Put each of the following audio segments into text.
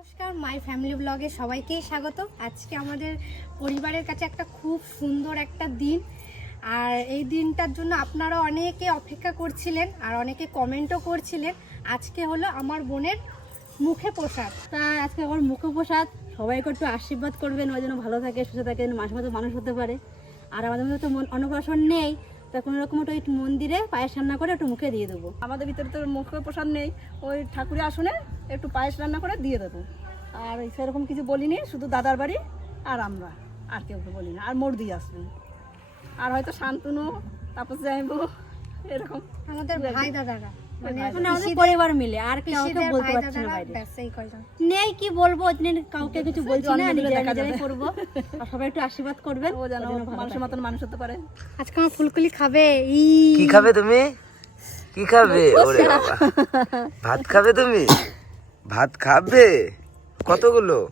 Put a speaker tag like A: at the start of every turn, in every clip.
A: নমস্কার my family ব্লগে সবাইকেই স্বাগত। আজকে আমাদের পরিবারের কাছে একটা খুব সুন্দর একটা দিন। আর এই দিনটার জন্য আপনারা অনেকে অপেক্ষা করছিলেন আর অনেকে কমেন্টও করছিলেন। আজকে হলো আমার বোনের মুখে প্রসাদ।
B: তা আজকে আমার মুখোপোসাদ সবাইকে একটু আশীর্বাদ করবেন। ও যেন ভালো থাকে, সুস্থ থাকে যেন মাঝে মাঝে মানুষ হতে পারে। আর আমাদের মধ্যে তো মন নেই। তা কোনো রকম ওটা ওই মন্দিরে পায়েস রান্না করে একটু মুখে দিয়ে দেবো।
C: আমাদের ভিতরে তো মুখে প্রসাদ নেই। ওই ঠাকুরের আসনে একটু পায়েস রান্না করে দিয়ে দেবো। আর সেরকম কিছু বলিনি শুধু দাদার বাড়ি আর আমরা আর কেউ বলি না আর মোড় দিয়ে আসবেন আর হয়তো শান্তনু তাপস যাইব এরকম।
A: আমাদের ভাই দাদারা। মানে
B: মানে আমাদের
A: পিসিদের-
B: পরিবার মিলে আর কাউকে বলতে পারছি না বাইরে।
A: ব্যাস এই কয়জন।
B: নেই কি বলব কাউকে কিছু বলছি না
C: জন্মদিনে
B: নিজেরা
C: দেখা
B: নিজেরাই
C: যাবে।
B: করব। সবাই একটু আশীর্বাদ করবেন।
C: ও যেন
B: ও যেন ভালো
C: মানুষের মতন মানুষ হতে পারে।
A: আজকে আমার ফুলকুলি খাবে ই।
D: কি খাবে তুমি? কি খাবে? ওরে বাবা। ভাত খাবে তুমি? ভাত খাবে? কতগুলো?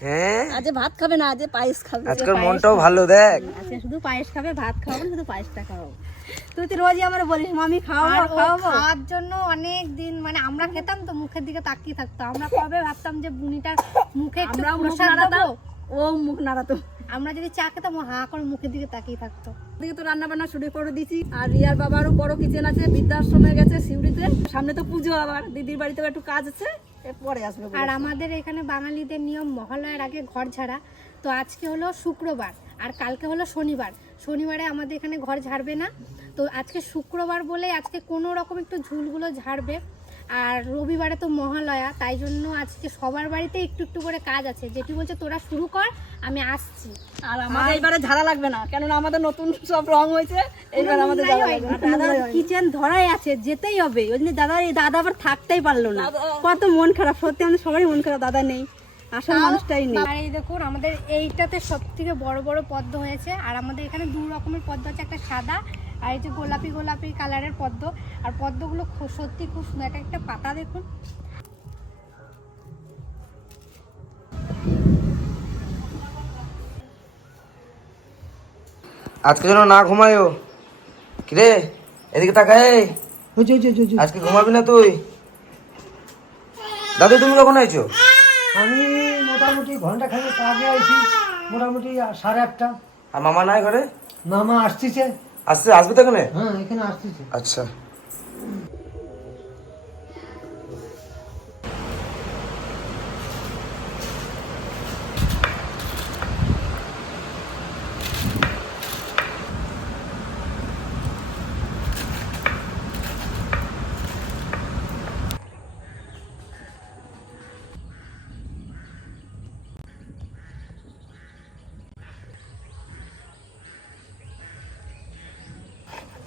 D: হ্যাঁ?
C: আজ ভাত খাবে না আজ পায়েস খাবে।
D: আজকের মনটাও ভালো দেখ।
B: আজকে শুধু পায়েস খাবে ভাত খাওয়াবো না, শুধু পায়েসটা খাওয়াবো তুই তো রোজই আমার বলিস মামি খাওয়াবো খাওয়াবো?
A: খাওয়ার জন্য অনেক দিন মানে আমরা খেতাম তো মুখের দিকে তাকিয়ে থাকতো। আমরা কবে ভাবতাম যে বুনিটার মুখে একটু
C: মুখ
A: প্রসাদ দেবো?
C: ও মুখ নাড়াতো।
A: আমরা যদি চা খেতাম ও হা করে মুখের দিকে তাকিয়ে থাকতো।
C: দিকে তো রান্না বান্না শুরু করে দিয়েছি আর রিয়ার বাবারও বড় কিচেন আছে বৃদ্ধাশ্রমে গেছে সিউড়িতে। সামনে তো পুজো আবার দিদির বাড়িতে একটু কাজ আছে এরপরে আসবে
A: আর আমাদের এখানে বাঙালিদের নিয়ম মহালয়ার আগে ঘর ঝাড়া। তো আজকে হলো শুক্রবার আর কালকে হলো শনিবার। শনিবারে আমাদের এখানে ঘর ঝাড়বে না। তো আজকে শুক্রবার বলে আজকে কোনো রকম একটু ঝুলগুলো ঝাড়বে। আর রবিবারে তো মহালয়া তাই জন্য আজকে সবার বাড়িতে একটু একটু করে কাজ আছে। যেটি বলছে তোরা শুরু কর আমি আসছি।
C: আর আমাদের এইবারে ঝাড়া লাগবে না কেননা আমাদের নতুন সব রং হয়েছে এইবার আমাদের ঝাড়া লাগবে না।
B: দাদা কিচেন ধরাই আছে যেতেই হবে। ওই জন্য দাদা এই দাদা আবার থাকতেই পারল না। কত মন খারাপ সত্যি আমাদের সবারই মন খারাপ দাদা নেই। আসল মানুষটাই নেই।
A: আর এই দেখুন আমাদের এইটাতে সব থেকে বড় বড় পদ্ম হয়েছে। আর আমাদের এখানে দু রকমের পদ্ম আছে একটা সাদা আর এই যে গোলাপি গোলাপি কালারের পদ্ম। আর পদ্মগুলো সত্যি খুব সুন্দর। একটা একটা পাতা দেখুন।
D: আজকে যেন না ঘুমায়ও। কিরে এদিকে তাকায় আজকে ঘুমাবি না তুই? দাদু তুমি কখন আইছো?
E: আমি মোটামুটি ঘণ্টা খানেক আগে আইছি মোটামুটি সাড়ে আটটা।
D: আর মামা নাই ঘরে?
E: মামা আসতেছে।
D: আসছে আসবে তো এখানে?
E: হ্যাঁ এখানে আসতেছে।
D: আচ্ছা।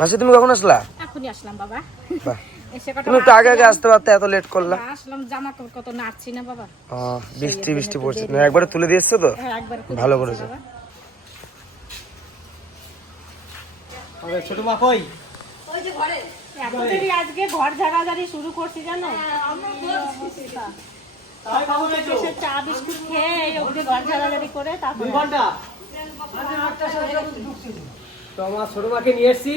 D: মাসি তুমি কখন আসলা?
F: এখনই আসলাম বাবা।
D: তুমি একটু আগে আগে আসতে পারতে এত লেট করলা।
F: আসলাম জামা কাপড় কত নাড়ছি না বাবা।
D: ও, বৃষ্টি বৃষ্টি পড়ছে। না একবারে তুলে দিয়েছ তো?
F: হ্যাঁ একবার
D: ভালো করেছ।
E: ছোট মা কই?
F: এত দেরি আজকে ঘর ঝাড়াঝাড়ি শুরু করছি জানো? চা বিস্কুট খেয়ে এই অবধি ঘর ঝাড়াঝাড়ি করে তারপর
E: তো আমার ছোট মাকে নিয়ে এসছি।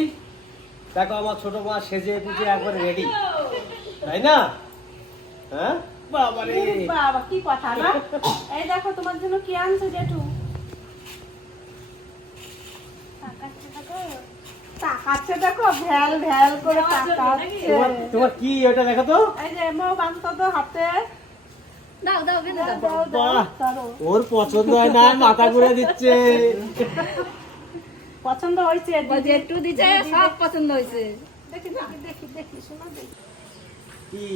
E: দেখো আমার ছোট মা সেজে পুজে একবারে রেডি তাই না? হ্যাঁ?
F: বাবা কি কথা না? এই দেখো তোমার জন্য কি আনছে জেঠু? তাকাচ্ছে দেখো। ভ্যাল ভ্যাল করে তাকাচ্ছে।
E: তোমার তোমার কি ওটা দেখো তো?
F: এই যে এমন বান্ধব তো হাতে। দাও দাও দাও।
E: ওর পছন্দ হয় না মাথা ঘুরে দিচ্ছে।
F: পছন্দ হয়েছে?
C: একটু দিছে সব পছন্দ হয়েছে।
F: দেখি না দেখি দেখি শোনা দেখি।
E: কি?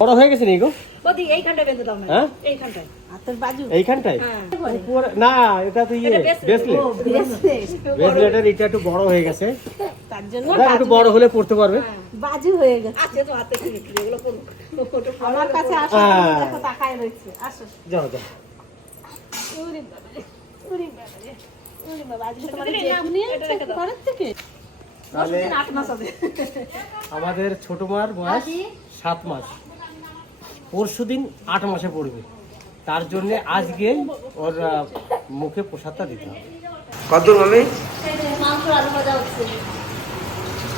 E: বড় হয়ে গেছে নি গো
C: বদি এইখানটা বেঁধে দাও না
E: হ্যাঁ?
C: এইখানটায়।
F: হাতের বাজু।
E: এইখানটায়? উপরে- না এটা তো ইয়ে ব্রেসলেট ব্রেসলেটের এটা একটু বড় হয়ে গেছে।
F: তার জন্য
E: একটু বড় হলে পড়তে পারবে।
F: বাজু হয়ে গেছে।
C: আছে তো হাতে এগুলো করুক
F: আমার কাছে আসো
E: হ্যাঁ।
F: দেখো তাকায় রয়েছে। আসো।
E: যাও যাও।
F: উরি বাবা রে, উরি বাবা রে, উরি বাবা, তোমার জেঠু নিয়ে এসেছে ঘরের থেকে?
E: তাহলে
C: আট মাস হবে।
E: আমাদের ছোট মার বয়স সাত মাস। পরশু দিন আট মাসে পড়বে। তার জন্য আজকে ওর মুখে প্রসাদটা দিতে হবে।
D: কত মামি
C: মাংস আলু ভাজা হচ্ছে।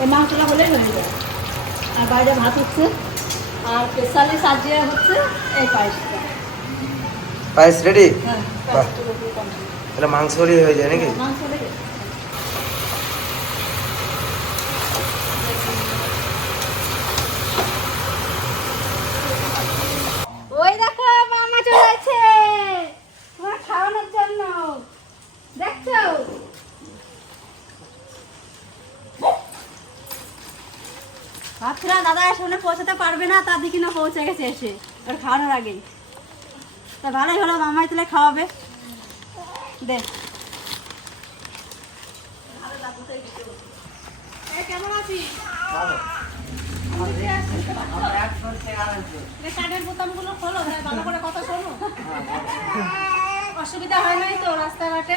C: এই মাংসটা হলেই হয়ে যায়। আর বাইরে ভাত হচ্ছে। আর স্পেশালি সাজিয়ে হচ্ছে এই পায়েসটা।
D: পায়েস রেডি
C: হ্যাঁ
D: বাহ। তাহলে মাংস হলেই হয়ে যায় নাকি?
C: মাংস হয়ে গেছে
A: ওই দেখো মামা চলে এসেছে তোমার খাওয়ানোর জন্য দেখছ
B: ভাবছিলাম দাদা সামনে পৌঁছাতে পারবে না তার দিকে না পৌঁছে গেছে এসে ওর খাওয়ানোর আগেই। তা ভালোই হলো মামাই তুলে খাওয়াবে। দে।
F: কানের বোতামগুলো খোলো ভালো করে কথা শোনো। অসুবিধা হয় নাই তো রাস্তাঘাটে?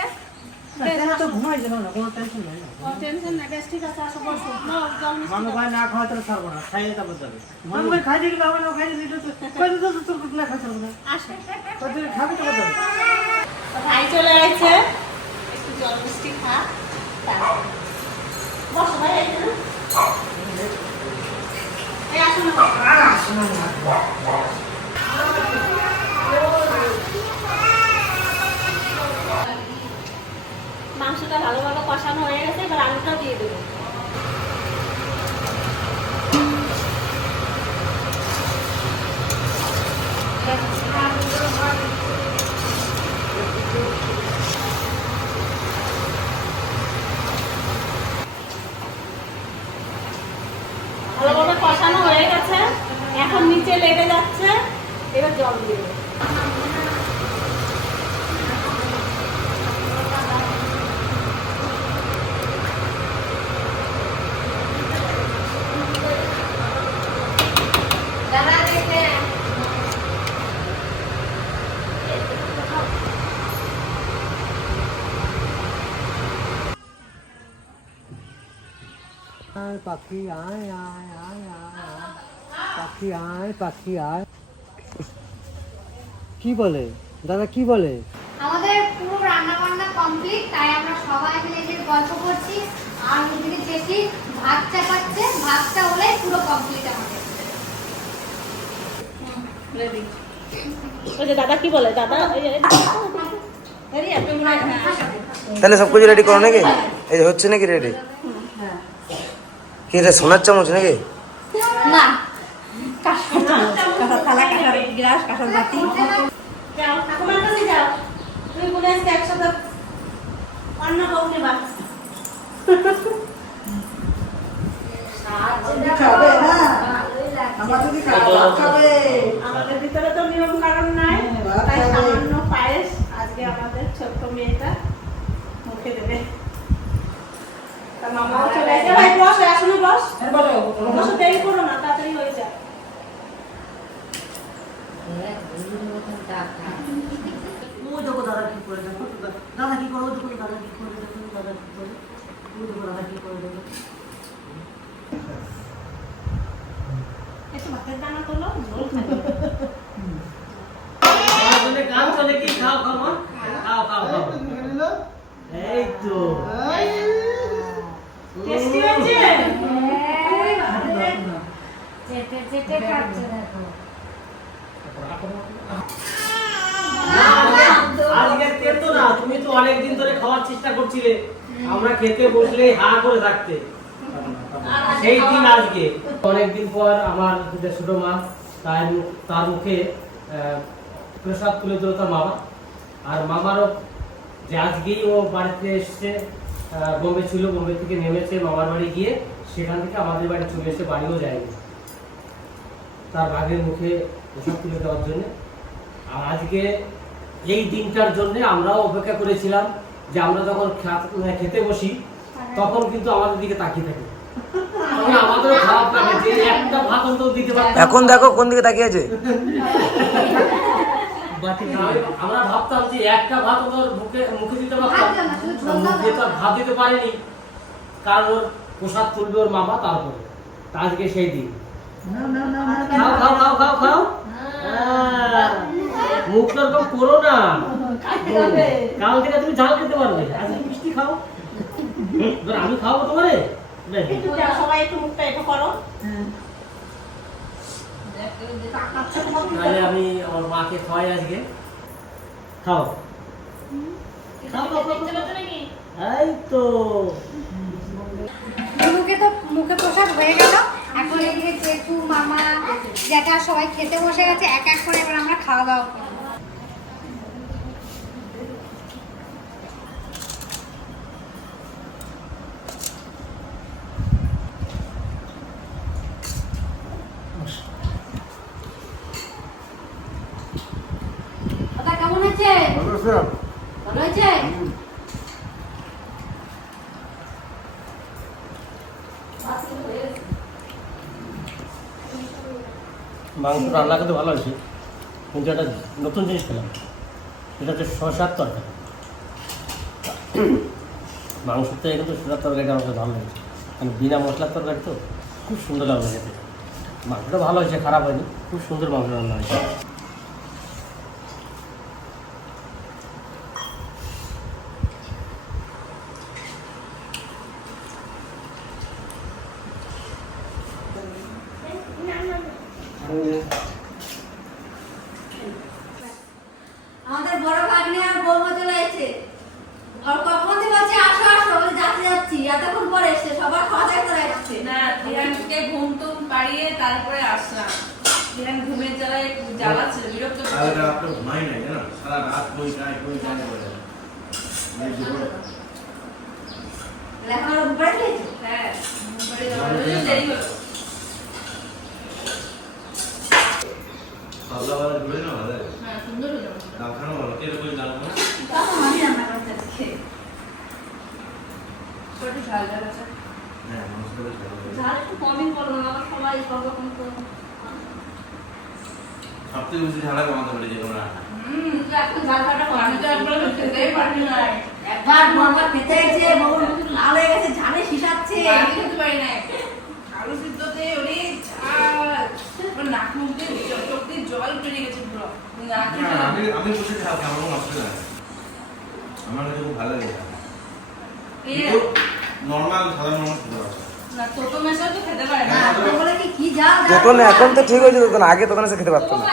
F: বসো।
E: ভাই
F: চলে আসছে একটু জল মিষ্টি খা। তারপর। ভাই এখানে এই আসো না মাংসটা ভালো ভালো কষানো হয়ে গেছে এবার আলুটা দিয়ে দেবো ভালোভাবে কষানো হয়ে গেছে এখন নিচে লেগে যাচ্ছে। এবার জল দিয়ে
E: পাখি আয় আয়। পাখি আয় পাখি আয়। কি বলে? দাদা কি বলে?
A: আমাদের পুরো রান্না বান্না কমপ্লিট তাই আমরা সবাই মিলে যে গল্প করছি আর ওদিকে জেঠি ভাত চাপাচ্ছে ভাতটা হলে পুরো কমপ্লিট আমাদের।
F: রেডি দাদা কি বলে? দাদা এই যে- এই যে, তুমি হ্যাঁ,
D: তাহলে সব কিছু রেডি করো নাকি? এই হচ্ছে নাকি রেডি কি এটা সোনার চামচ নাকি?
A: না।
B: থালা কাঁসার গ্লাস কাঁসার বাতি
F: যাও ঠাকুমার কাছে যাও। তুমি আজকে একসাথে অন্য বউ নেবা। আমাদের ভিতরে তো নিয়ম কারণ নাই। তাই সামান্য পায়েস আজকে আমাদের ছোট্ট মেয়েটা মুখে দেবে। মামাও চলে আসে ভাই বস আসলে বস। বসো দেরি করো না তাড়াতাড়ি হয়ে যায়
E: ওই দেখো দাদা কি করে দেখো দাদা কি করে দেখো দাদা কি করে দেখো দাদা কি করে ওই দেখো দাদা কি করে দেখো
F: একটু ভাতের দানা তোলো ঝোল খাবে
E: চলে কি খাও খাও খাও খাও খাও এই তো
F: টেস্টি হয়েছে
A: চেটে চেটে খাচ্ছে দেখো
E: আজকে বোম্বে ছিল, বোম্বে থেকে নেমেছে মামার বাড়ি গিয়ে, সেখান থেকে আমাদের বাড়ি চলে এসে বাড়িও যায়নি। তার ভাগের মুখে প্রসাদ তুলে দেওয়ার জন্য। আর আজকে এই দিনটার জন্য আমরাও অপেক্ষা করেছিলাম যে আমরা যখন মানে খেতে বসি তখন কিন্তু আমাদের দিকে তাকিয়ে থাকে। তবে আমাদেরও খারাপ যে একটা ভাত অন্তত দিতে পারতাম।
D: এখন দেখো কোন দিকে তাকিয়ে আছে।
E: আমি- আমরা ভাবতাম যে একটা ভাত ওর মুখে মুখে দিতে পারতাম। মুখে তো আর ভাত দিতে পারেনি। কারণ ওর প্রসাদ তুলবে ওর মামা তারপরে। আজকে সেই দিন। খাও খাও খাও খাও খাও। আহ, মুখটা ওরকম করো না। কাল থেকে তুমি ঝাল খেতে পারবে। আজকে মিষ্টি খাও। আমি খাব তোমারে? বেশ,
F: একটু দাও, সবাই একটু মুখটা একটু করো।
E: তাহলে আমি আমার মাকে খাওয়াই আজকে। খাও। খাও, খাও, খাও, খাও। এই তো।
A: মুখে তো মুখে প্রসাদ হয়ে গেল। এখন এই যে জেঠু, মামা যেটা সবাই খেতে বসে গেছে, এক এক করে এবার আমরা খাওয়া দাওয়া করব
B: দাদা কেমন হয়েছে ভালো হয়েছে
E: মাংস রান্না করতে ভালো হয়েছে কিন্তু একটা নতুন জিনিস খেলাম। এটা হচ্ছে শশার তরকারি। মাংসের থেকে কিন্তু শশার তরকারিটা আমাকে ভালো লেগেছে। কারণ বিনা মশলার তরকারি তো খুব সুন্দর লাগবে খেতে মাংসটা ভালো হয়েছে, খারাপ হয়নি। খুব সুন্দর মাংস রান্না হয়েছে
B: আমাদের বড় ভাগ্নে আর বৌমা চলে এসেছে আর কখন থেকে বলছে আসো আসো বলে যাচ্ছি যাচ্ছি এতক্ষণ পরে এসছে সবার খাওয়া দাওয়া করে এসছে
G: না ধিরানকে ঘুম টুম পাড়িয়ে তারপরে আসলাম। ধিরান ঘুমের জ্বালায় জ্বালাচ্ছে বিরক্ত
H: সারা
G: করছে।
H: রাত তো ঘুমাই নাই জানো? সারা রাত বই খাই বই খাই বলে। এই দুপুরে
B: এখন আর উপরে খেয়েছে
G: হ্যাঁ ঘুম পাড়িয়ে যাওয়ার জন্য দেরি হলো।
H: সবলা বালা ঘুরে না ভালো
G: হ্যাঁ সুন্দর হলো।
H: ডাল খানো ভালো কীরকম ডাল খানো
B: তখন আমি রান্না করতে আজকে
G: ছোট ঝাল ঝাল আছে
B: সব
H: থেকে বেশি ঝালা যে কোনো রান্না
G: একবার
B: গেছে লাল হয়ে গেছে ঝালে শিশাচ্ছে
G: আমি খেতে পারি না। আলু সিদ্ধতে ঝাল আমার নাক মুখ দিয়ে চোখ চোখ দিয়ে জল বেরিয়ে গেছে পুরো।
H: আমি আমি বসে খাও আমার কোনো অসুবিধা নেই। আমার কাছে খুব ভালো লাগে। নর্মাল সাধারণ মানুষ খেতে
G: টোটো মেশাও তো খেতে পারে না।
B: না কি কি ঝাল ঝাল
D: তখন এখন তো ঠিক হয়েছে তখন আগে তখন এসে খেতে পারতো না।